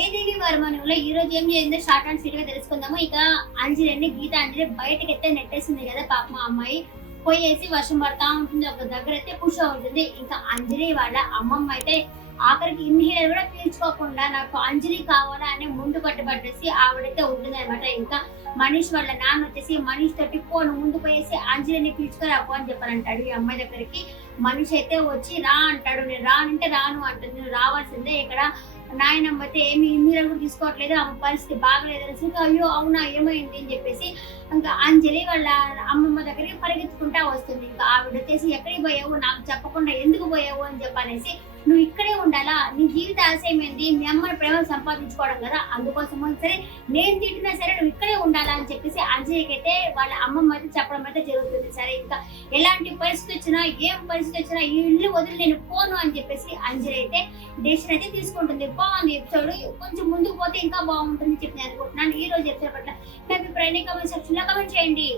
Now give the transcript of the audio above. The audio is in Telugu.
ఏ దేవి వర్మనంలో ఈ రోజు ఏం చేసిందో షార్ట్ అండ్ స్వీట్ గా తెలుసుకుందాము. ఇక అంజలిని గీతాంజలి బయటకైతే నెట్టేసింది కదా పాపం ఆ అమ్మాయి. పోయేసి వర్షం పడతా ఉంటుంది, ఒక దగ్గర అయితే కూర్చో ఉంటుంది. ఇంకా అంజలి వాళ్ళ అమ్మమ్మ అయితే ఆఖరికి ఇన్హేలర్ కూడా పీల్చుకోకుండా నాకు అంజలి కావాలా అని ముందు పట్టుబట్టేసి ఆవిడైతే ఉంటుంది అనమాట. ఇంకా మనీష్ వాళ్ళ నాన్న వచ్చేసి మనీష్ తోటి పోను ముందు పోయేసి అంజలిని పీల్చుకోరాపో అని చెప్పారంటాడు ఈ అమ్మాయి దగ్గరికి. మనీష్ అయితే వచ్చి రా అంటాడు. నేను రానంటే రాను అంటుంది. నువ్వు రావాల్సిందే. ఇక్కడ నాయనమ్మ అయితే ఏమి ఇన్హేలర్ కూడా తీసుకోవట్లేదు, ఆమె పరిస్థితి బాగలేదు అనేసి అయ్యో అవునా ఏమైంది అని చెప్పేసి ఇంకా అంజలి వాళ్ళ అమ్మమ్మ దగ్గరికి పరిగెత్తుకుంటా వస్తుంది. ఇంకా ఆవిడ వచ్చేసి ఎక్కడికి పోయావు, నాకు చెప్పకుండా ఎందుకు పోయావు అని చెప్పనేసి, నువ్వు ఇక్కడే ఉండాలా, నీ జీవిత ఆశయం ఏంటి, మీ అమ్మని ప్రేమ సంపాదించుకోవడం కదా, అందుకోసం సరే నేను తిట్టినా సరే నువ్వు ఇక్కడే ఉండాలా అని చెప్పేసి అంజలికి అయితే వాళ్ళ అమ్మమ్మ అయితే చెప్పడం అయితే జరుగుతుంది. సరే ఇంకా ఎలాంటి పరిస్థితి వచ్చినా ఏం పరిస్థితి వచ్చినా ఈ ఇల్లు వదిలి నేను పోను అని చెప్పేసి అంజలి అయితే డెసిషన్ అయితే తీసుకుంటుంది. బాగుంది ఎపిసోడ్, కొంచెం ముందుకు పోతే ఇంకా బాగుంటుంది చెప్పి నేను అనుకుంటున్నాను. ఈ రోజు ఎపిసోడ్ పట్ల మీ అభిప్రాయాన్ని కామెంట్ సెక్షన్ లో కామెంట్ చేయండి.